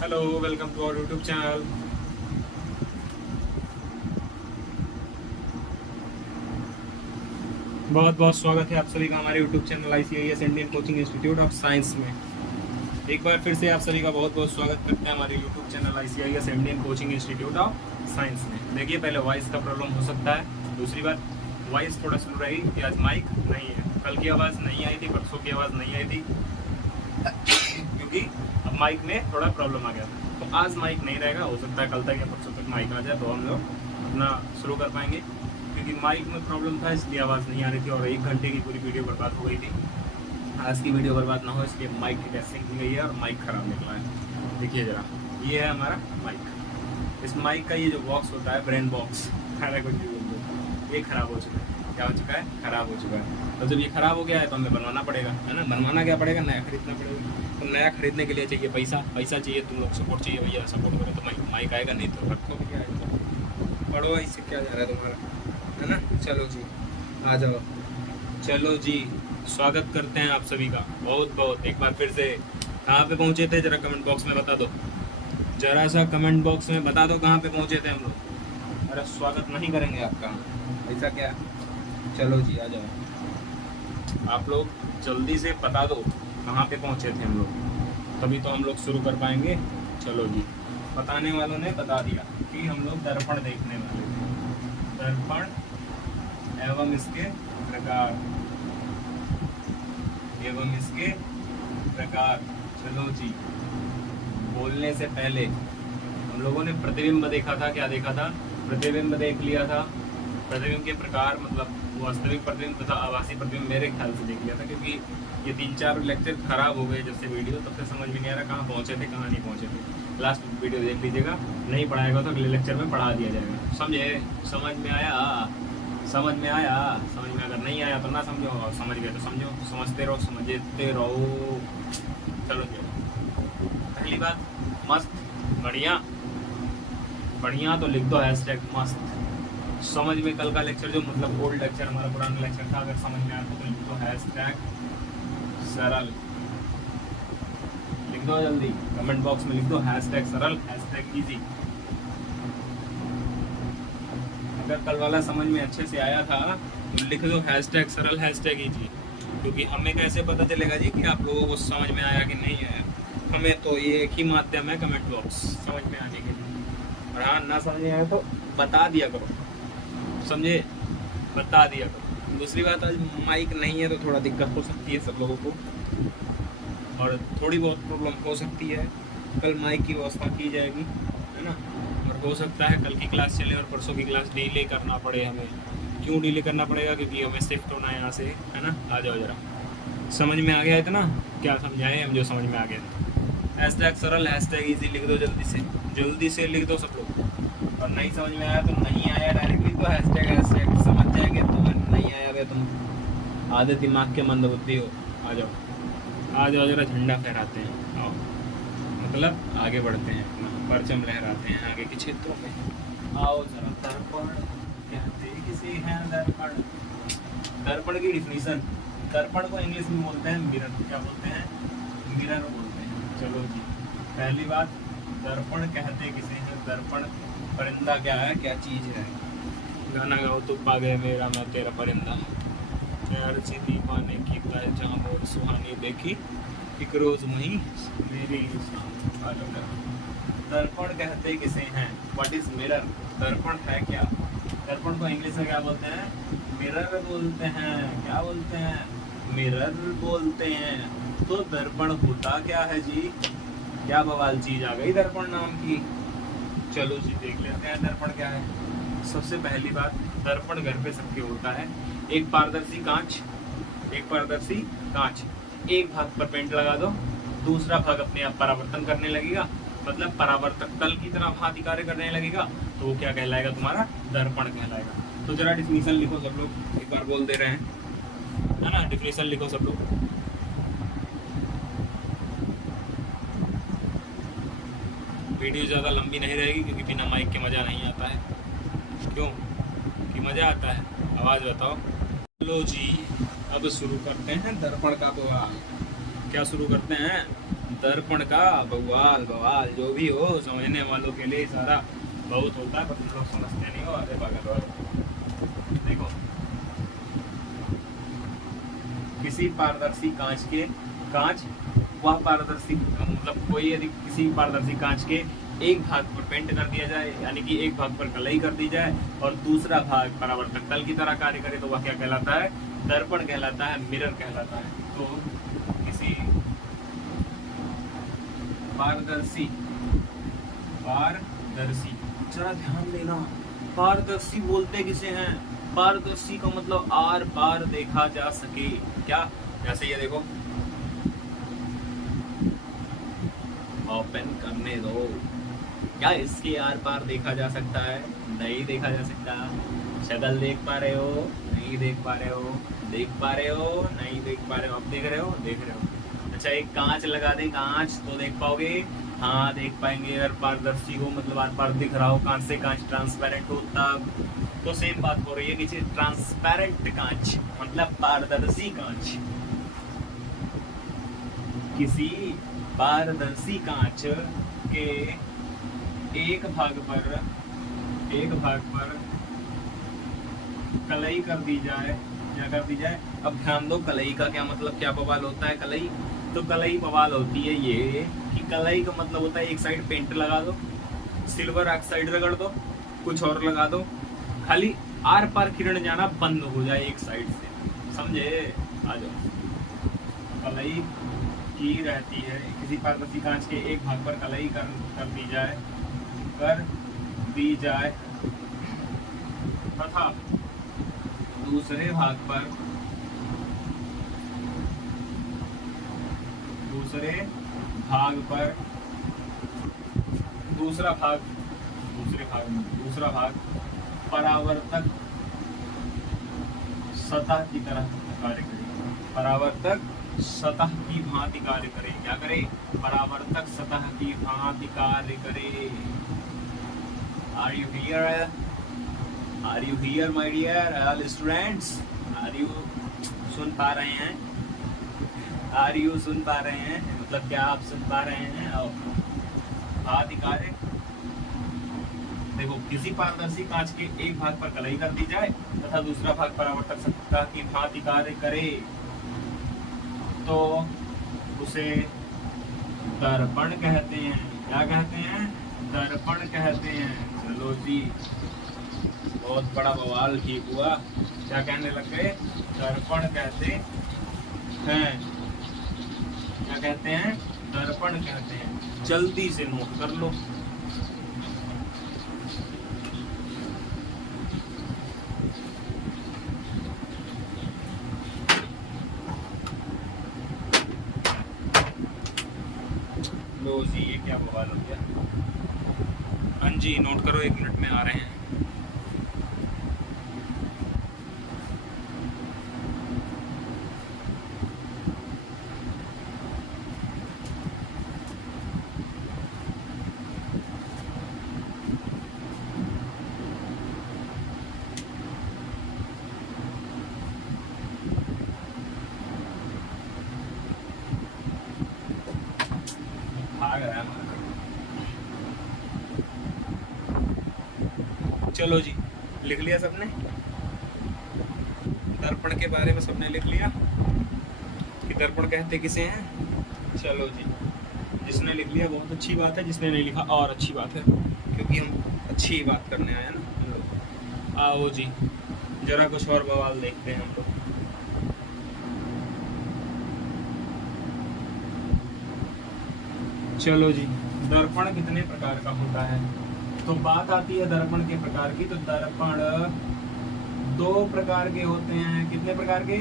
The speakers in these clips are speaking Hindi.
Hello, welcome to our YouTube channel. बहुत बहुत स्वागत है आप सभी का हमारे YouTube channel ICIS Indian coaching institute of science में। एक बार फिर से आप सभी का बहुत बहुत स्वागत करते हैं हमारे YouTube channel ICIS Indian coaching institute of science में। देखिए, पहले वॉइस का प्रॉब्लम हो सकता है। दूसरी बात, वॉइस थोड़ा स्लो रही कि आज माइक नहीं है। कल की आवाज़ नहीं आई थी, परसों की आवाज़ नहीं आई थी क्योंकि अब माइक में थोड़ा प्रॉब्लम आ गया था। तो आज माइक नहीं रहेगा, हो सकता है कल तक या परसों तक माइक आ जाए तो हम लोग अपना शुरू कर पाएंगे। क्योंकि माइक में प्रॉब्लम था इसलिए आवाज़ नहीं आ रही थी और 1 घंटे की पूरी वीडियो बर्बाद हो गई थी। आज की वीडियो बर्बाद ना हो इसलिए माइक की टेस्टिंग की गई है और माइक ख़राब निकला है। देखिए ज़रा, ये है हमारा माइक। इस माइक का ये जो बॉक्स होता है, ब्रेन बॉक्स, खाना कुछ भी बोल दो, ये ख़राब हो चुका है। क्या हो चुका है? ख़राब हो चुका है। तो जब ये ख़राब हो गया है तो हमें बनवाना पड़ेगा, है ना। बनवाना क्या पड़ेगा? नया खरीदना पड़ेगा। तो नया खरीदने के लिए चाहिए पैसा। पैसा चाहिए, तुम लोग सपोर्ट चाहिए भैया। सपोर्ट करो तो माइक आएगा, नहीं तो रखो क्या आएगा। पढ़ो, इससे क्या जा रहा है तुम्हारा, है ना। चलो जी, आ जाओ। चलो जी, स्वागत करते हैं आप सभी का बहुत बहुत। एक बार फिर से कहाँ पे पहुँचे थे जरा कमेंट बॉक्स में बता दो। जरा सा कमेंट बॉक्स में बता दो कहाँ पे पहुँचे थे हम लोग। अरे स्वागत नहीं करेंगे आपका, ऐसा क्या। चलो जी, आ जाओ। आप लोग जल्दी से बता दो कहाँ पे पहुँचे थे हम लोग, तभी तो हम लोग शुरू कर पाएंगे। चलो जी, बताने वालों ने बता दिया कि हम लोग दर्पण देखने वाले थे। दर्पण एवं इसके प्रकार, एवं इसके प्रकार। चलो जी, बोलने से पहले हम लोगों ने प्रतिबिंब देखा था। क्या देखा था? प्रतिबिंब देख लिया था। प्रतिबिंब के प्रकार मतलब वास्तविक प्रतिबिंब तथा आभासी प्रतिबिंब मेरे ख्याल से देख लिया था, क्योंकि ये 3-4 लेक्चर खराब हो गए जब से वीडियो, तब से समझ में नहीं आ रहा कहाँ पहुँचे थे कहाँ नहीं पहुँचे थे। लास्ट वीडियो देख लीजिएगा, नहीं पढ़ाएगा तो अगले लेक्चर में पढ़ा दिया जाएगा। समझे? समझ में आया? समझ में आया? समझ में अगर नहीं आया तो ना समझो, और समझ गए तो समझो। समझते रहो, समझते रहो। चलो जी, पहली बात, मस्त, बढ़िया। बढ़िया तो लिख दो हैशटैग मस्त। समझ में कल का लेक्चर जो मतलब ओल्ड लेक्चर, हमारा पुराना लेक्चर था, अगर समझ में आया तो लिख दो हैशटैग सरल। लिख दो जल्दी, कमेंट बॉक्स में लिख दो हैशटैग सरल, हैशटैग इजी। अगर कल वाला समझ में अच्छे से आया था तो लिख दो हैशटैग सरल, हैशटैग इजी। क्योंकि हमें कैसे पता चलेगा जी कि आप लोगों को समझ में आया कि नहीं आया। हमें तो ये एक ही माध्यम है, कमेंट बॉक्स, समझ में आने के लिए। और हाँ, ना समझ में आया तो बता दिया करो, समझे, बता दिया करो। दूसरी बात, आज माइक नहीं है तो थोड़ा दिक्कत हो सकती है सब लोगों को, और थोड़ी बहुत प्रॉब्लम हो सकती है। कल माइक की व्यवस्था की जाएगी, है ना। और हो सकता है कल की क्लास चले और परसों की क्लास डिले करना पड़े हमें। क्यों डिले करना पड़ेगा? क्योंकि हमें शिफ्ट होना है यहाँ से, है ना। आ जाओ जरा, समझ में आ गया इतना? क्या समझाएं हम जो समझ में आ गया। हैशटैग सरल, हैशटैग इजी लिख दो जल्दी से लिख दो सब लोग। और नहीं समझ में आया तो नहीं आया डायरेक्टली तो हैशटैग हैशटैग समझ जाएंगे। तो नहीं आया भाई, तुम आधे दिमाग के मंदबुद्धि हो। आ जाओ, आ जाओ, जरा झंडा फहराते हैं, आओ। मतलब आगे बढ़ते हैं, अपना परचम लहराते हैं आगे के क्षेत्रों में। आओ जरा। दर्पण कहते किसे हैं? दर्पण, दर्पण की डिफिनीशन। दर्पण को इंग्लिश में बोलते हैं मिरर। क्या बोलते हैं? मिरर बोलते हैं। चलो जी, पहली बात, दर्पण कहते किसे हैं? दर्पण परिंदा क्या है, क्या चीज़ है? गाना गाओ तो पा गए मेरा मैं तेरा परिंदा, प्यार सी दीवाने की पहचान और सुहानी देखी एक रोज वही मेरी दर्पण कहते किसे हैं? What is mirror? दर्पण है क्या? दर्पण को इंग्लिश में क्या बोलते हैं? मिरर बोलते हैं। क्या बोलते हैं? मिरर बोलते हैं। तो दर्पण होता क्या है जी? क्या बवाल चीज आ गई दर्पण नाम की। चलो जी, देख लेते हैं दर्पण क्या है। सबसे पहली बात, दर्पण घर पे सबके होता है। एक पारदर्शी कांच, एक पारदर्शी कांच, एक भाग पर पेंट लगा दो, दूसरा भाग अपने आप परावर्तन करने लगेगा, मतलब परावर्तक तल की तरह भांति कार्य करने लगेगा, तो वो क्या कहलाएगा? तुम्हारा दर्पण कहलाएगा। तो जरा डिफिनीशन लिखो सब लोग, एक बार बोल दे रहे हैं, है ना। डिफिनीशन लिखो सब लोग। वीडियो ज़्यादा लंबी नहीं रहेगी क्योंकि बिना माइक के मज़ा नहीं आता है। क्यों कि मज़ा आता है? आवाज़ बताओ। चलो जी, अब शुरू करते हैं दर्पण का बवाल। क्या शुरू करते हैं? दर्पण का बवाल बवाल जो भी हो, समझने वालों के लिए सारा बहुत होता है, पर तुम लोग समझते नहीं हो। अरे पागल वाले, देखो किसी पारदर्शी कांच वह पारदर्शी मतलब कोई यदि किसी पारदर्शी कांच के एक भाग पर पेंट कर दिया जाए, यानी कि एक भाग पर कलई कर दी जाए और दूसरा भाग परावर्तक तल की तरह कार्य करे, तो वह क्या कहलाता है? दर्पण कहलाता है, मिरर कहलाता है। तो किसी पारदर्शी जरा ध्यान देना, पारदर्शी बोलते किसे हैं? पारदर्शी का मतलब आर पार देखा जा सके। क्या? जैसे ये देखो, ओपन करने दो, क्या इसके आर पार देखा जा सकता है? नहीं देखा जा सकता। शक्ल देख पा रहे हो? नहीं देख पा रहे हो। देख पा रहे हो? नहीं देख पा रहे हो। अब देख रहे हो? देख रहे हो। अच्छा, एक कांच लगा दे, कांच तो देख पाओगे? हाँ देख पाएंगे। अगर पारदर्शी हो मतलब आर पार दिख रहा हो, कांच से कांच ट्रांसपेरेंट हो तब तो सेम बात हो रही है कि ट्रांसपेरेंट कांच मतलब पारदर्शी कांच। किसी पारदर्शी कांच के एक भाग पर कलई कर दी जाए। क्या कर दी जाए? अब ध्यान दो, कलई का क्या मतलब, क्या बवाल होता है कलई? तो कलई बवाल होती है ये कि कलई का मतलब होता है एक साइड पेंट लगा दो, सिल्वर ऑक्साइड रगड़ दो, कुछ और लगा दो, खाली आर पार किरण जाना बंद हो जाए एक साइड से। समझे? आ जाओ। कलई की रहती है, किसी पारदर्शी कांच के एक भाग पर कलई कर दी जाए तथा दूसरे भाग पर दूसरा भाग परावर्तक सतह की तरह कार्य करे। परावर्तक सतह की भांति कार्य करे। क्या करे? परावर्तक सतह की भांति कार्य करे। Are you here? Are you here, my dear all students? Are you सुन पा रहे हैं? Are you सुन पा रहे हैं? मतलब क्या आप सुन पा रहे हैं? और भांति कार्य, देखो किसी पारदर्शी कांच के एक भाग पर कलई कर दी जाए तथा दूसरा भाग परावर्तक सतह की भांति कार्य करे तो उसे दर्पण कहते हैं। क्या कहते हैं? दर्पण कहते हैं। चलो जी, बहुत बड़ा बवाल ठीक हुआ। क्या कहने लग गए? दर्पण कहते हैं। क्या कहते हैं? दर्पण कहते हैं। जल्दी से नोट कर लो। लो जी, ये क्या बवाल हो गया? हाँ जी, नोट करो, 1 मिनट में आ रहे हैं। भाग रहा है। चलो जी, लिख लिया सबने? दर्पण के बारे में सबने लिख लिया कि दर्पण कहते किसे हैं? चलो जी, जिसने लिख लिया बहुत अच्छी बात है, जिसने नहीं लिखा और अच्छी बात है, क्योंकि हम अच्छी बात करने आए हैं ना हम लोग। आओ जी, जरा कुछ और बवाल देखते हैं हम लोग। चलो जी, दर्पण कितने प्रकार का होता है? तो बात आती है दर्पण के प्रकार की, तो दर्पण 2 प्रकार के होते हैं। कितने प्रकार के?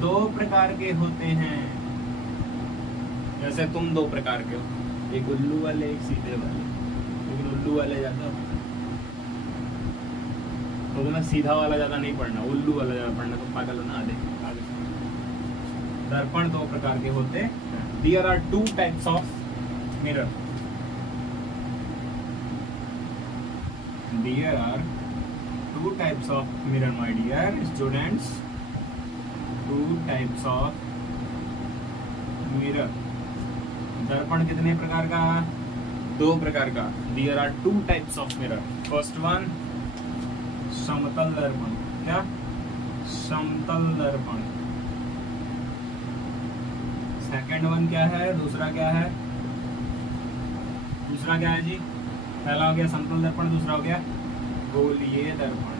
2 प्रकार के होते हैं। जैसे तुम 2 प्रकार के हो, एक उल्लू वाले, एक सीधे वाले। लेकिन उल्लू वाले ज्यादा, तो तुम्हें सीधा वाला ज्यादा नहीं पढ़ना, उल्लू वाला ज्यादा पढ़ना। तो पागल ना आधे। दर्पण 2 प्रकार के होते हैं। There are 2 types of mirror. There are 2 types of mirror, my dear students. 2 types of mirror. दर्पण कितने प्रकार का? 2 प्रकार का। There are 2 types of mirror. First one समतल दर्पण। क्या? समतल दर्पण। सेकंड वन क्या है? दूसरा क्या है? दूसरा क्या है जी? पहला हो गया समतल दर्पण, दूसरा हो गया गोलीय दर्पण।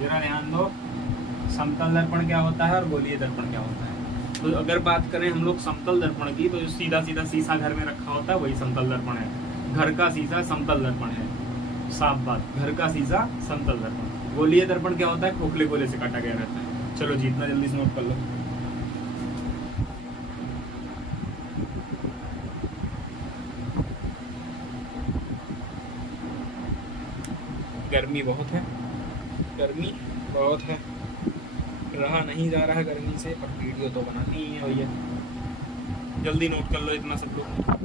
जरा ध्यान दो, समतल दर्पण क्या होता है और गोलीय दर्पण क्या होता है। तो अगर बात करें हम लोग समतल दर्पण की, तो जो सीधा सीधा शीशा घर में रखा होता है वही समतल दर्पण है। घर का शीशा समतल दर्पण है, साफ बात। घर का शीशा समतल दर्पण। गोलीय दर्पण क्या होता है? खोखले गोले से काटा गया रहता है। चलो जी, इतना जल्दी से नोट कर लो। गर्मी बहुत है, गर्मी बहुत है, रहा नहीं जा रहा है गर्मी से, पर वीडियो तो बनानी ही है भैया। जल्दी नोट कर लो इतना सब लोग।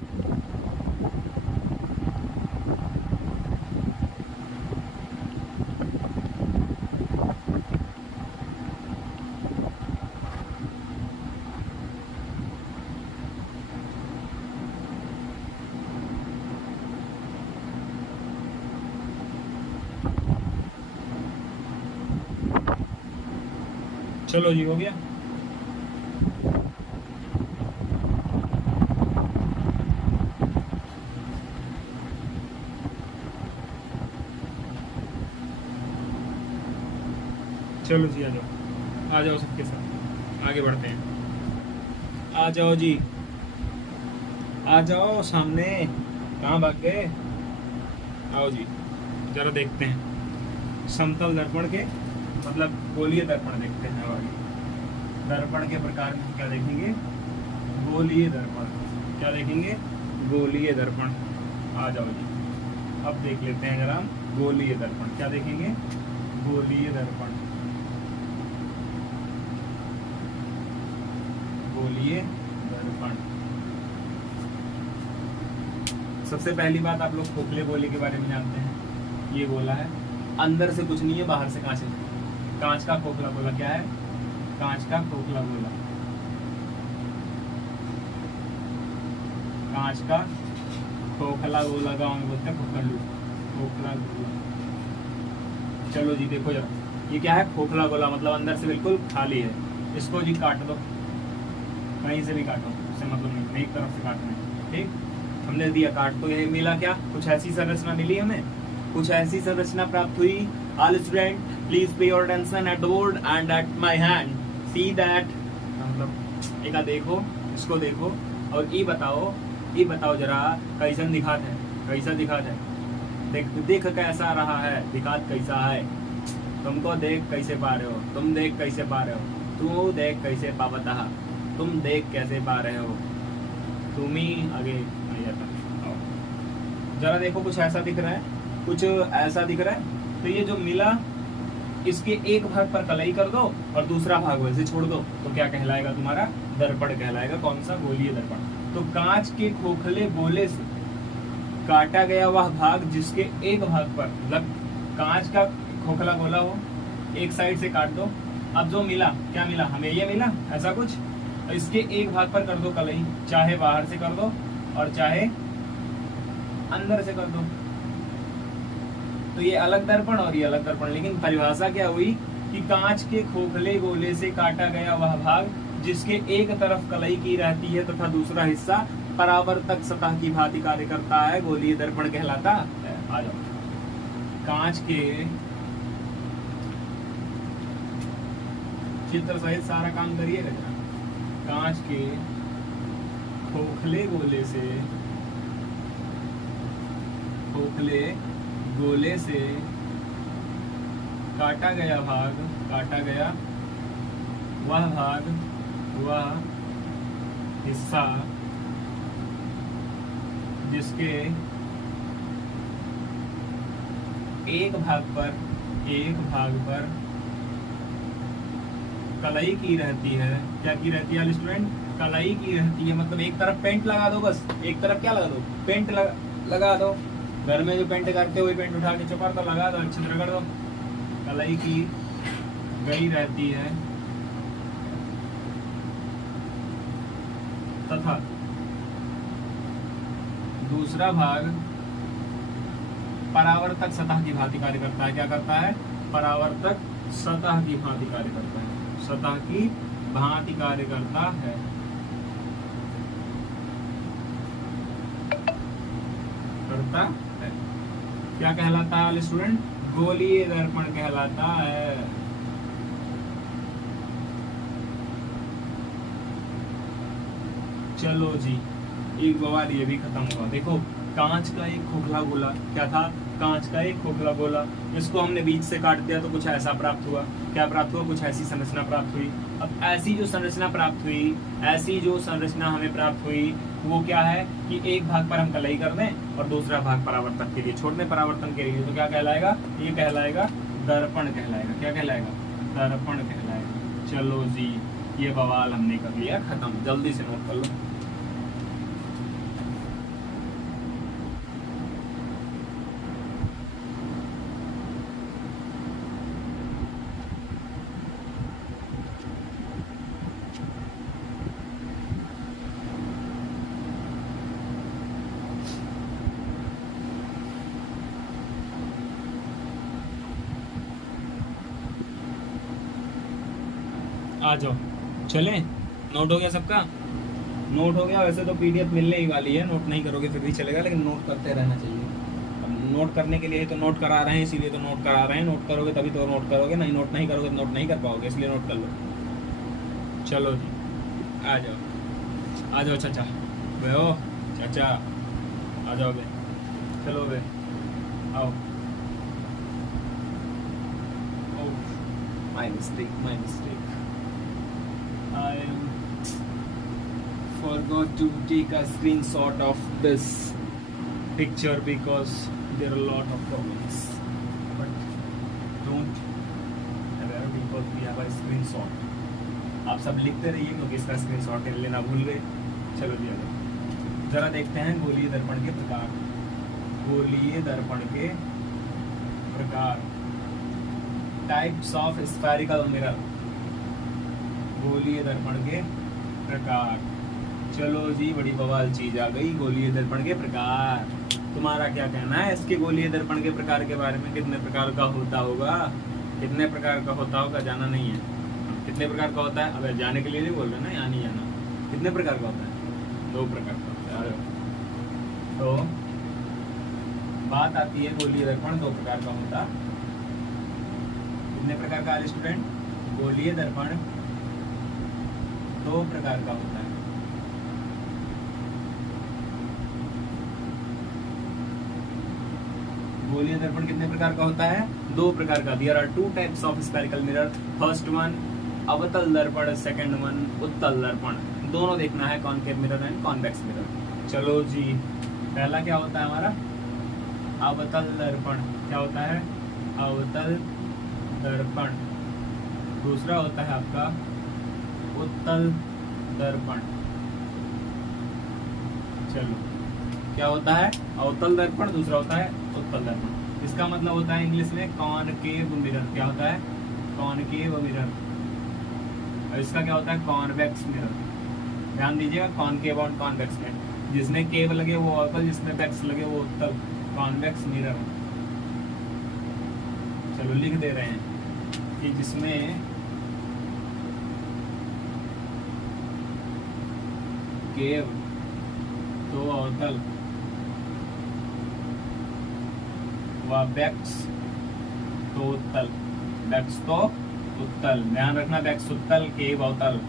चलो जी, हो गया। चलो जी, आ जाओ, आ जाओ सबके साथ, आगे बढ़ते हैं। आ जाओ जी, आ जाओ सामने। कहाँ भाग गए? आओ जी, जरा देखते हैं समतल दर्पण के मतलब गोलीय दर्पण देखते हैं। आगे दर्पण के प्रकार में क्या देखेंगे? गोलीय दर्पण। क्या देखेंगे? गोलीय दर्पण। आ जाओ जी, अब देख लेते हैं जरा गोलीय दर्पण। क्या देखेंगे? गोलीय दर्पण। गोलीय दर्पण। सबसे पहली बात, आप लोग खोखले गोले के बारे में जानते हैं। ये गोला है, अंदर से कुछ नहीं है, बाहर से कांच है। कांच का खोखला गोला। क्या है? कांच का खोखला गोला। कांच का खोखला गोला, गाँव में बोलते हैं खोखलू, खोखला गोला। चलो जी, देखो जरा, ये क्या है? खोखला गोला, मतलब अंदर से बिल्कुल खाली है। इसको जी काट दो, कहीं से भी काटो, उससे मतलब नहीं, एक तरफ से काटना है। ठीक, हमने दिया काट। तो ये मिला क्या? कुछ ऐसी संरचना मिली हमें, कुछ ऐसी संरचना प्राप्त हुई। All student, please pay your attention at the board and at my hand. See that, मतलब एक देखो, इसको देखो और ये बताओ जरा कैसन दिखात है, कैसा दिखात है। देख कैसा रहा है, दिखात कैसा है। तुमको देख कैसे पा रहे हो, तुम देख कैसे पा रहे हो, तू देख कैसे पावता है, तुम देख कैसे पा रहे हो, तुम ही आगे जरा देखो। कुछ ऐसा दिख रहा है, कुछ ऐसा दिख रहा है। तो ये जो मिला, इसके एक भाग पर कलई कर दो और दूसरा भाग वैसे छोड़ दो, तो क्या कहलाएगा? तुम्हारा दर्पण कहलाएगा। कौन सा? गोलीय दर्पण। तो कांच के खोखले गोले से काटा गया वह भाग जिसके एक भाग पर, मतलब कांच का खोखला गोला हो, एक साइड से काट दो। अब जो मिला, क्या मिला हमें? ये मिला ऐसा कुछ। तो इसके एक भाग पर कर दो कलई, चाहे बाहर से कर दो और चाहे अंदर से कर दो। तो ये अलग दर्पण और ये अलग दर्पण। लेकिन परिभाषा क्या हुई कि कांच के खोखले गोले से काटा गया वह भाग जिसके एक तरफ कलई की रहती है तथा दूसरा हिस्सा परावर्तक सतह की भांति कार्य करता है, गोलीय दर्पण कहलाता है। आ जाओ, कांच के चित्र सहित सारा काम करिएगा। कांच के खोखले गोले से काटा गया वह हिस्सा जिसके एक भाग पर कलई की रहती है। क्या की रहती है स्टूडेंट? कलई की रहती है, मतलब एक तरफ पेंट लगा दो, बस एक तरफ क्या लगा दो? पेंट लगा दो। घर में जो पेंट करते हो वही पेंट उठा के चपार तो लगा दो, अच्छी तरह कर दो। कलई की गई रहती है दूसरा भाग परावर्तक सतह की भांति कार्य करता है। क्या करता है? परावर्तक सतह की भांति कार्य करता है। सतह की भांति कार्य करता है। करता है। क्या कहलाता है स्टूडेंट? गोलीय दर्पण कहलाता है। चलो जी, एक बवाल ये भी खत्म हुआ। देखो, कांच का एक खोखला गोला, क्या था? कांच का एक खोखला गोला, इसको हमने बीच से काट दिया तो कुछ ऐसा प्राप्त हुआ। क्या प्राप्त हुआ? कुछ ऐसी संरचना प्राप्त हुई। अब ऐसी जो संरचना प्राप्त हुई, ऐसी जो संरचना हमें प्राप्त हुई, वो क्या है कि एक भाग पर हम कलई कर दें और दूसरा भाग परावर्तक के लिए छोड़ दें, परावर्तन के लिए। तो क्या कहलाएगा? ये कहलाएगा दर्पण कहलाएगा। क्या कहलाएगा? दर्पण कहलाएगा। चलो जी, ये बवाल हमने कर लिया खत्म। जल्दी से नोट कर लो। आ जाओ, चलें। नोट हो गया सबका? नोट हो गया। वैसे तो पीडीएफ मिलने ही वाली है, नोट नहीं करोगे फिर भी चलेगा, लेकिन नोट करते रहना चाहिए। अब नोट करने के लिए तो नोट करा रहे हैं, इसीलिए तो नोट करा रहे हैं। नोट करोगे तभी तो नोट करोगे, नहीं नोट नहीं करोगे तो नोट नहीं कर पाओगे, इसलिए नोट कर लो। चलो जी, आ जाओ, आ जाओ चाचा। वे हो चाचा, आ जाओ बे। चलो बे, आओ। My mistake, my mistake. I forgot to take a screenshot of this picture because there are a lot of problems. But don't worry because we have a screenshot. आप सब लिखते रहिए क्योंकि इसका स्क्रीनशॉट लेना भूल गए। चलो जी, जरा देखते हैं गोलीय दर्पण के प्रकार। गोलीय दर्पण के प्रकार, टाइप्स ऑफ स्फेरिकल मिरर। गोलीय दर्पण के प्रकार। चलो जी, बड़ी बवाल चीज आ गई, गोलीय दर्पण के प्रकार। तुम्हारा क्या कहना है इसके गोलीय दर्पण के प्रकार के बारे में? कितने प्रकार का होता होगा? कितने प्रकार का होता होगा? जाना नहीं है? कितने प्रकार का होता है? अब जाने के लिए नहीं बोल रहे ना, यहाँ नहीं जाना। कितने प्रकार का होता है? 2 प्रकार का होता है। तो बात आती है गोलीय दर्पण 2 प्रकार का होता। कितने प्रकार का स्टूडेंट? गोलीय दर्पण 2 प्रकार का होता है। गोलीय दर्पण कितने प्रकार का होता है? 2 प्रकार का। There are 2 types of spherical mirror. First one अवतल दर्पण, सेकंड वन उत्तल दर्पण। दोनों देखना है, concave mirror and convex mirror. चलो जी, पहला क्या होता है हमारा? अवतल दर्पण। क्या होता है? अवतल दर्पण। दूसरा होता है आपका उत्तल दर्पण। चलो, क्या होता है? अवतल दर्पण, दूसरा होता है उत्तल दर्पण। इसका मतलब होता है इंग्लिश में कॉनकेव मिरर। क्या होता है? Concave mirror. और इसका क्या होता है? Convex mirror. ध्यान दीजिएगा, कॉनकेव और कॉन्वेक्स में, जिसमें केव लगे वो अवतल, जिसमें वेक्स लगे वो उत्तल। Convex mirror. चलो लिख दे रहे हैं कि जिसमें केव तो अवतल व वेक्स तो उत्तल। वेक्स तो उत्तल, ध्यान रखना। वेक्स उत्तल, केव अवतल,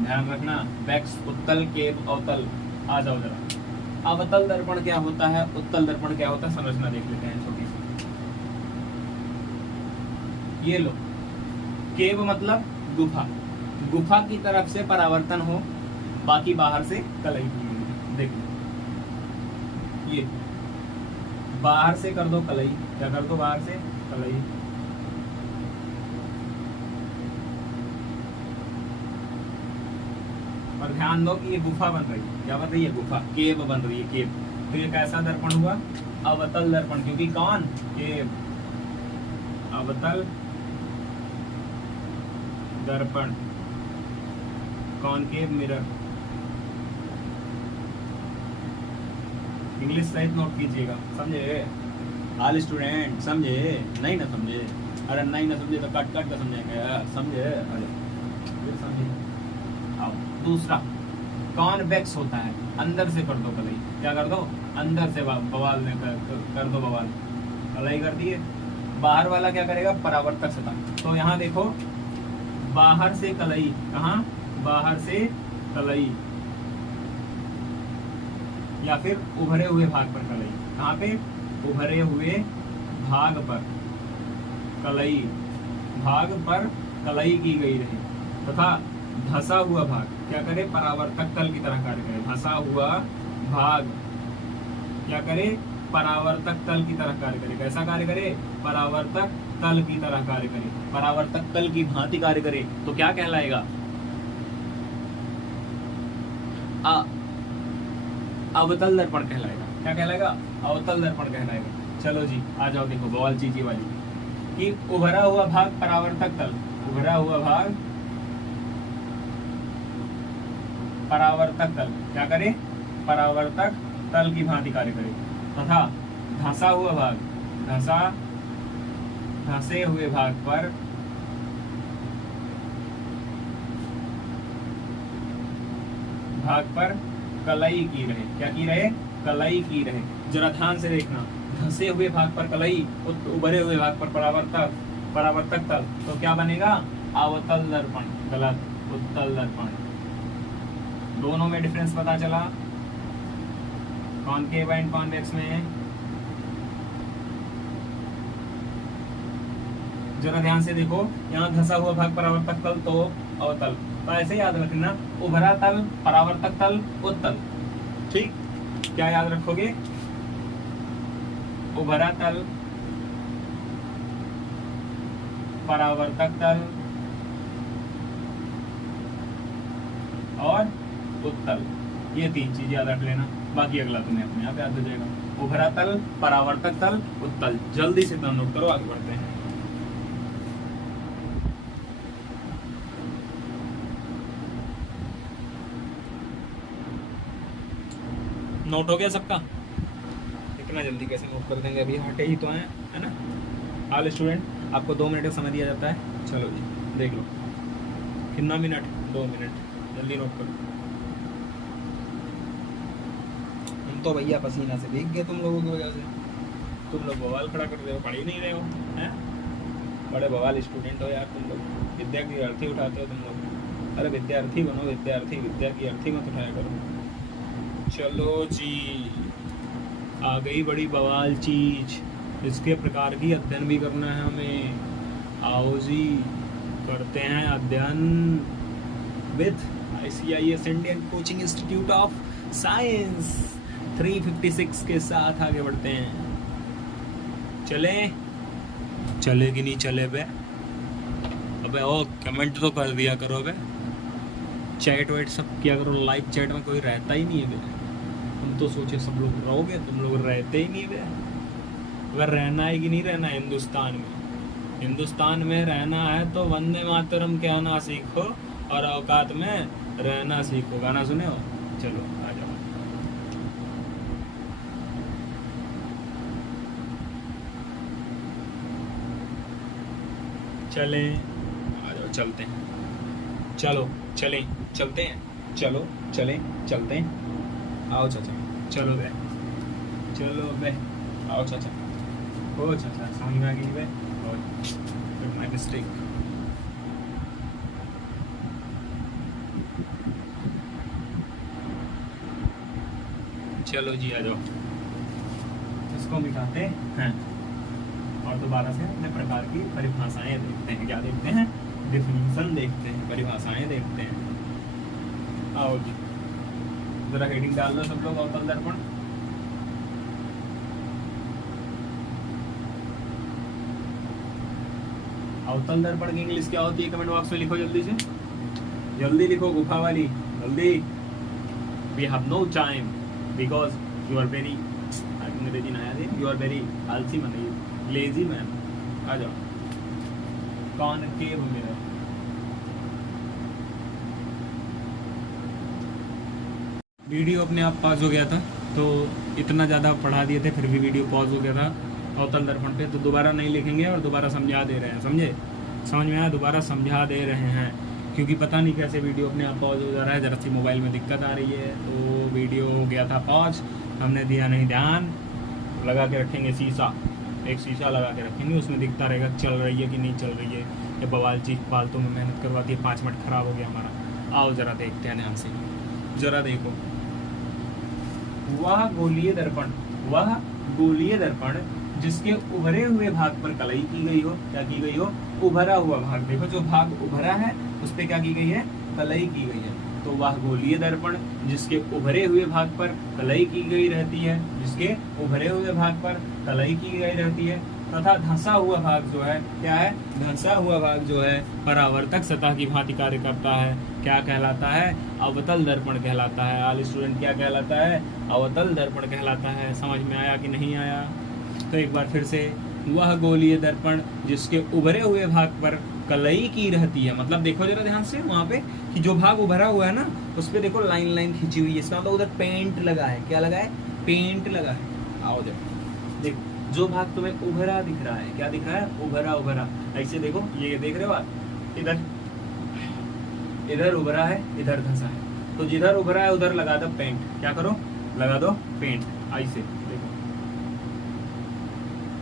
ध्यान रखना। वेक्स उत्तल, केव अवतल। आ जाओ जरा। अवतल दर्पण क्या होता है? उत्तल दर्पण क्या होता है? संरचना देख लेते हैं छोटी सी। ये लो, केव मतलब गुफा। गुफा की तरफ से परावर्तन हो, बाकी बाहर से कलई। देखो, ये बाहर से कर दो कलई। क्या कर दो? बाहर से कलई। और ध्यान दो कि ये गुफा बन रही है। क्या बन रही है? गुफा, केव बन रही है, केव। तो ये कैसा दर्पण हुआ? अवतल दर्पण, क्योंकि कौन? केव। अवतल दर्पण, कॉनकेव मिरर। इंग्लिश सहित नोट कीजिएगा, समझे? ऑल स्टूडेंट समझे? नहीं ना समझे? अरे नहीं ना समझे तो काट काट कर समझेंगे, समझे? अरे फिर समझे। आओ दूसरा, कॉन्वेक्स होता है, अंदर से कर दो कलई। क्या कर दो? अंदर से बवाल में कर दो बवाल, कलई कर दिए। बाहर वाला क्या करेगा? परावर्तक सतह। तो यहाँ देखो, बाहर से कलई, कहाँ? बाहर से कलई, या फिर उभरे हुए भाग पर कलई। कहाँ पे? उभरे हुए भाग पर कलई, भाग पर कलई की गई रहे तथा धसा हुआ भाग क्या करे? परावर्तक तल की तरह कार्य करे। धसा हुआ भाग क्या करे? परावर्तक तल की तरह कार्य करे। कैसा कार्य करे? परावर्तक तल की तरह कार्य करे, परावर्तक तल की भांति कार्य करे। तो क्या कहलाएगा? अवतल दर्पण कहलाएगा। क्या कहलाएगा? अवतल दर्पण कहलाएगा। चलो जी आ जाओ, देखो बवाल चीज वाली कि उभरा हुआ भाग परावर्तक तल, उभरा हुआ भाग परावर्तक तल क्या करे? परावर्तक तल की भांति कार्य करे तथा धंसा हुआ भाग, धंसे हुए भाग पर कलई की रहे। क्या की रहे? कलई की रहे। जरा ध्यान से देखना, धंसे हुए भाग पर कलई, उभरे हुए भाग पर परावर्तक तल, तो क्या बनेगा? अवतल दर्पण। गलत, उत्तल दर्पण। दोनों में डिफरेंस पता चला, कॉनकेव एंड कॉन्वेक्स में। जरा ध्यान से देखो, यहाँ धंसा हुआ भाग परावर्तक तल तो अवतल, तो ऐसे याद रखना, उभरा तल परावर्तक तल उत्तल। ठीक, क्या याद रखोगे? उभरा तल परावर्तक तल और उत्तल, ये तीन चीज याद रख लेना, बाकी अगला तुम्हें अपने आप याद हो जाएगा। उभरा तल, परावर्तक तल, उत्तल। जल्दी से नोट करो, आगे बढ़ते हैं। नोट हो गया सबका? इतना जल्दी कैसे नोट कर देंगे, अभी हटे ही तो हैं, है ना? ऑल स्टूडेंट, आपको 2 मिनट का समय दिया जाता है। चलो जी देख लो, कितना मिनट? 2 मिनट, जल्दी नोट करो। हम तो भैया पसीना से भीग गए तुम लोगों की वजह से। तुम लोग बवाल खड़ा कर रहे हो, पढ़ ही नहीं रहे हो, हैं? बड़े बवाल स्टूडेंट हो यार तुम लोग, विद्या की अर्थी उठाते हो तुम लोग। अरे विद्यार्थी बनो, विद्यार्थी, विद्या की अर्थी मत उठाया करो। चलो जी, आ गई बड़ी बवाल चीज, इसके प्रकार की अध्ययन भी करना है हमें। आओ जी करते हैं अध्ययन with ICIS Indian coaching institute of science 356 के साथ आगे बढ़ते हैं। चले कि नहीं चले बे? अबे ओ कमेंट तो कर दिया करो बे, चैट वैट सब किया करो। लाइव चैट में कोई रहता ही नहीं है बे। हम तो सोचे सब लोग रहोगे, तुम लोग रहते ही नहीं बे। अगर रहना है कि नहीं रहना हिंदुस्तान में, हिंदुस्तान में रहना है तो वंदे मातरम कहना सीखो और औकात में रहना सीखो। गाना सुने हो? चलो आ जाओ। चलें, आ जाओ, चलते हैं। चलो चलें, चलते हैं, चलो चलें, चलते हैं। आओ चाचा, चलो बे, चलो बे, आओ चाचा। ओ चाचा समझ में आ गई बे, माय मिस्टेक। चलो जी आ जाओ, इसको मिटाते हैं और दोबारा से अपने प्रकार की परिभाषाएं देखते हैं। क्या देखते हैं? डिफिनीशन देखते हैं, परिभाषाएं देखते हैं। आओ जी, जरा हेडिंग डाल दो सब लोग, अवतल दर्पण। अवतल दर्पण की इंग्लिश क्या होती है? कमेंट बॉक्स में लिखो, जल्दी से जल्दी लिखो, गुफा वाली जल्दी। We have no time because you are very, अंग्रेजी ना याद है, यू आर वेरी आलसी मैन, लेजी मैन। आ जाओ, कॉनकेव मिरर। वीडियो अपने आप पास हो गया था, तो इतना ज़्यादा पढ़ा दिए थे फिर भी वीडियो पॉज हो गया था अवतल दर्पण पे, तो दोबारा नहीं लिखेंगे और दोबारा समझा दे रहे हैं, समझे, समझ में आया, दोबारा समझा दे रहे हैं, क्योंकि पता नहीं कैसे वीडियो अपने आप पॉज हो जा रहा है, ज़रा सी मोबाइल में दिक्कत आ रही है, तो वीडियो हो गया था पॉज, हमने दिया नहीं ध्यान। लगा के रखेंगे शीशा, एक शीशा लगा के रखेंगे, उसमें दिखता रहेगा चल रही है कि नहीं चल रही है। ये बवाल चीज़ फालतू में मेहनत करवाती है, 5 मिनट ख़राब हो गया हमारा। आओ ज़रा देखते हैं ध्यान से, ज़रा देखो। वह गोलीय दर्पण, वह गोलीय दर्पण जिसके उभरे हुए भाग पर कलई की गई हो, क्या की गई हो, उभरा हुआ भाग, देखो जो भाग उभरा है उस पर क्या की गई है, कलई की गई है। तो वह गोलीय दर्पण जिसके उभरे हुए भाग पर कलई की गई रहती है, जिसके उभरे हुए भाग पर कलई की गई रहती है, तथा धंसा हुआ भाग जो है, क्या है, धंसा हुआ भाग जो है परावर्तक सतह की भांति कार्य करता है, क्या कहलाता है, अवतल दर्पण कहलाता है। ऑल स्टूडेंट क्या कहलाता है, अवतल दर्पण कहलाता है। समझ में आया कि नहीं आया? तो एक बार फिर से, वह गोलीय दर्पण जिसके उभरे हुए भाग पर कलई की रहती है, मतलब देखो जरा ध्यान से वहां पे कि जो भाग उभरा हुआ है ना उस पे देखो लाइन लाइन खींची हुई है, इसका मतलब उधर पेंट लगा है, क्या लगा है, पेंट लगा है। आओ देखो जो भाग तुम्हें उभरा दिख रहा है, क्या दिख रहा है, उभरा उभरा, ऐसे देखो, ये देख रहे हो आप, इधर इधर उभरा है, इधर धंसा है, तो जिधर उभरा है उधर लगा दो पेंट, क्या करो, लगा दो पेंट, ऐसे देखो,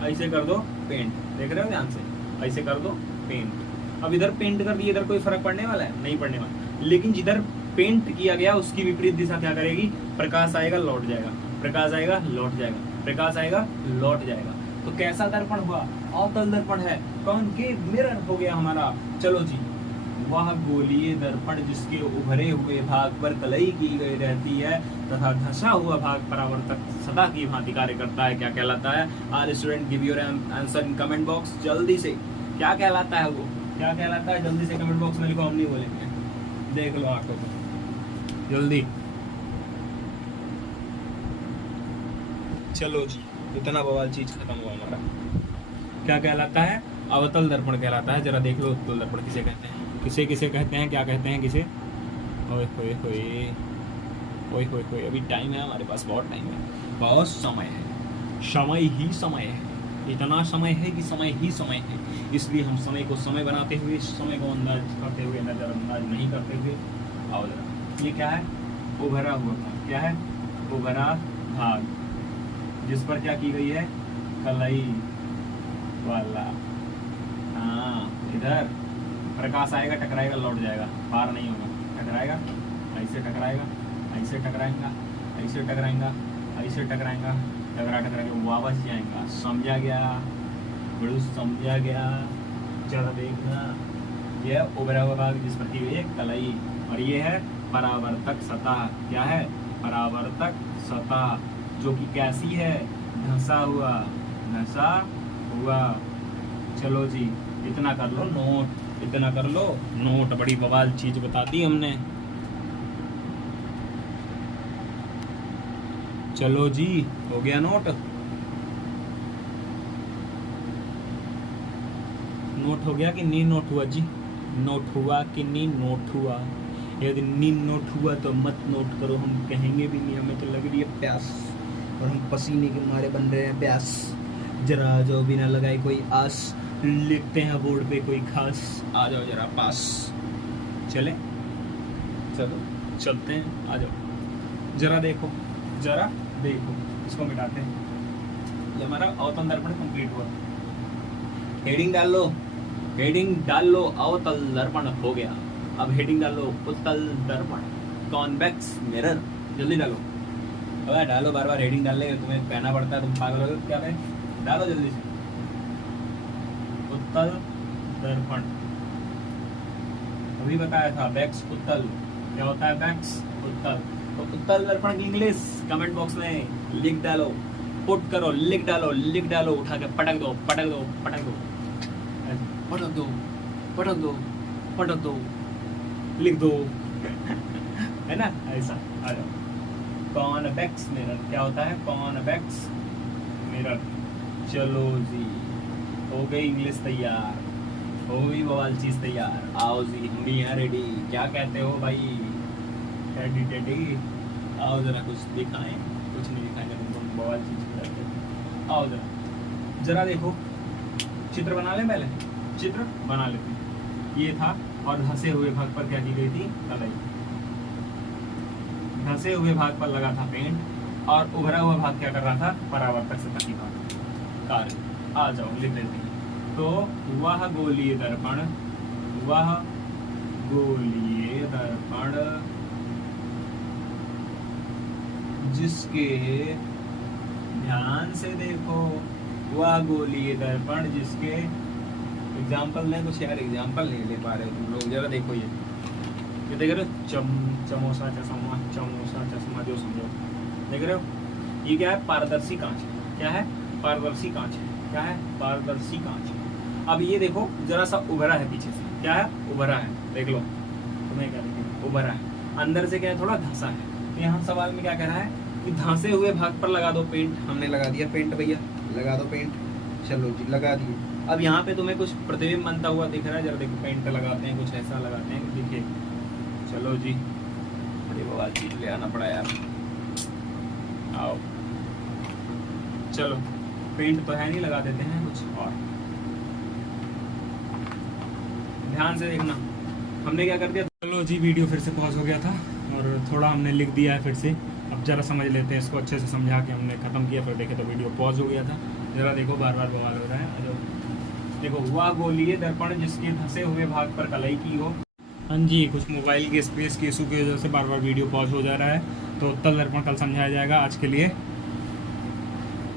ऐसे कर दो पेंट, देख रहे हो ध्यान से, ऐसे कर दो पेंट। अब इधर पेंट कर दिए, इधर कोई फर्क पड़ने वाला है, नहीं पड़ने वाला, लेकिन जिधर पेंट किया गया उसकी विपरीत दिशा क्या करेगी, प्रकाश आएगा लौट जाएगा, प्रकाश आएगा लौट जाएगा, प्रकाश आएगा लौट जाएगा। तो कैसा दर्पण हुआ, अवतल दर्पण है, कॉनकेव मिरर हो गया हमारा। चलो जी, वह गोलीय दर्पण जिसके उभरे हुए भाग पर कलई की गई रहती है तथा धंसा हुआ भाग परावर्तक सतह की भांति कार्य करता है, क्या कहलाता है? All student give your answer in comment box, जल्दी से, क्या कहलाता है वो, क्या कहलाता है, जल्दी से कमेंट बॉक्स में लिखो, हम नहीं बोलेंगे, देख लो आंखों को जल्दी। चलो जी, इतना बवाल चीज खत्म हुआ हमारा। क्या कहलाता है? अवतल दर्पण कहलाता है। जरा देख लो अवतल दर्पण किसे कहते हैं, किसे किसे कहते हैं, क्या कहते हैं, किसे? ओए होए होए, ओए होए होए, अभी टाइम है हमारे पास, बहुत टाइम है, बहुत समय है, समय ही समय है, इतना समय है कि समय ही समय है, इसलिए हम समय को समय बनाते हुए, समय को अंदाज करते हुए, नजरअंदाज नहीं करते हुए। आओ जरा, ये क्या है? उभरा हुआ भाग, क्या है? उभरा भाग जिस पर क्या की गई है, कलई वाला। हाँ, इधर प्रकाश आएगा, टकराएगा, लौट जाएगा, पार नहीं होगा, टकराएगा, ऐसे टकराएगा, ऐसे टकराएगा, ऐसे टकराएगा, ऐसे टकराएगा, टकरा टकरा के वापस जाएगा। समझा गया? बड़ू समझा गया? चलो देखना, यह उभरा हुआ भाग जिस पर की गई है कलई, और ये है परावर्तक सतह। क्या है? परावर्तक सतह, जो कि कैसी है? धंसा हुआ, धंसा हुआ। चलो जी, इतना कर लो नोट, इतना कर लो नोट, बड़ी बवाल चीज बता दी हमने। चलो जी, हो गया नोट, नोट हो गया कि नहीं नोट हुआ जी? नोट हुआ कि नहीं नोट हुआ? यदि नहीं नोट हुआ तो मत नोट करो, हम कहेंगे भी नहीं, हमें तो लग रही है प्यास और हम पसीने के मारे बन रहे हैं प्यास। जरा जो बिना लगाए कोई आस, लिखते हैं बोर्ड पे कोई खास, आ जाओ जरा पास, चले, चलो चलते हैं, आ जाओ। जरा देखो, जरा देखो, इसको मिटाते हैं। ये हमारा अवतल दर्पण कंप्लीट हुआ। हेडिंग डाल लो, हेडिंग डाल लो, अवतल दर्पण हो गया। अब हेडिंग डाल लो, उत्तल दर्पण, कॉन्वेक्स मिरर, जल्दी डालो। अबे डालो, बार बार हेडिंग डालने तुम्हें कहना पड़ता है, तुम पागल हो क्या भाई? डालो जल्दी से। उत्तल दर्पण अभी बताया था, बैक्स उत्तल, क्या होता है बैक्स उत्तल। तो उत्तल दर्पण की इंग्लिश कमेंट बॉक्स में लिख डालो, पुट करो, लिख डालो, लिख डालो, उठा के पटक दो, पटक दो, पटक दो, पटक दो, पटक दो, पटक दो, लिख दो है ना, ऐसा। आ जाओ। कॉन्वेक्स मिरर क्या होता है? Convex mirror. चलो जी, हो गई इंग्लिश तैयार, हो गई बवाल चीज तैयार। आओ जी, हम भी यहाँ रेडी। क्या कहते हो भाई? रेडी टेडी, आओ जरा कुछ दिखाएं। कुछ नहीं दिखाएंगे तुमको, बवाल चीज करते हैं। आओ जरा देखो, चित्र बना लें, पहले चित्र बना लेते हैं। ये था और धंसे हुए भाग पर क्या की गई थी, कलाई। धंसे हुए भाग पर लगा था पेंट और उभरा हुआ भाग क्या कर रहा था, परावर्तक सतह की कार्य। आ जाओ लिख लेते हैं। तो वह गोलीय दर्पण, वह गोलीय दर्पण जिसके, ध्यान से देखो, वह गोलीय दर्पण जिसके, एग्जाम्पल लें कुछ यार, एग्जाम्पल नहीं ले पा रहे हो तुम लोग, जरा देखो ये देख रहे हो, चमोसा चश्मा जो समझो, देख रहे हो, ये क्या है, पारदर्शी कांच है। क्या है, पारदर्शी कांच है। क्या है, पारदर्शी कांच। अब ये देखो जरा सा उभरा है पीछे से, क्या है, उभरा है, देख लो, तुम्हें क्या देखिए, उभरा है, अंदर से क्या है, थोड़ा धंसा है। तो यहाँ सवाल में क्या कह रहा है कि धंसे हुए भाग पर लगा दो पेंट। हमने लगा दिया पेंट, भैया लगा दो पेंट, चलो जी लगा दिए। अब यहाँ पे तुम्हें कुछ प्रतिबिंब बनता हुआ दिख रहा है, जरा देखो, पेंट लगाते हैं, कुछ ऐसा लगाते हैं, देखिए, चलो जी, बड़ी बवाल चीज ले आना पड़ा यार। आओ चलो, पेंट तो है नहीं, लगा देते हैं कुछ और। ध्यान से देखना, हमने क्या कर दिया, चलो जी, वीडियो फिर से पॉज हो गया था और थोड़ा हमने लिख दिया है फिर से। अब जरा समझ लेते हैं इसको, अच्छे से समझा के हमने ख़त्म किया, फिर देखे तो वीडियो पॉज हो गया था। जरा देखो, बार बार बवाल हो रहा है। देखो, वह गोलीय दर्पण जिसके धंसे हुए भाग पर कलाई की हो। हाँ जी, कुछ मोबाइल के स्पेस के इशू की वजह से बार बार वीडियो पॉज हो जा रहा है, तो उत्तल दर्पण कल समझाया जाएगा। आज के लिए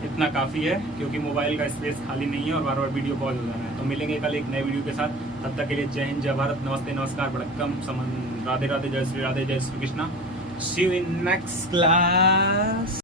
इतना काफ़ी है, क्योंकि मोबाइल का स्पेस खाली नहीं है और बार बार वीडियो पॉज हो जा रहा है। तो मिलेंगे कल एक नए वीडियो के साथ, तब तक के लिए जय हिंद, जय भारत, नमस्ते, नमस्कार, वड़क्कम, राधे राधे, जय श्री राधे, जय श्री कृष्णा। सी यू इन नेक्स्ट क्लास।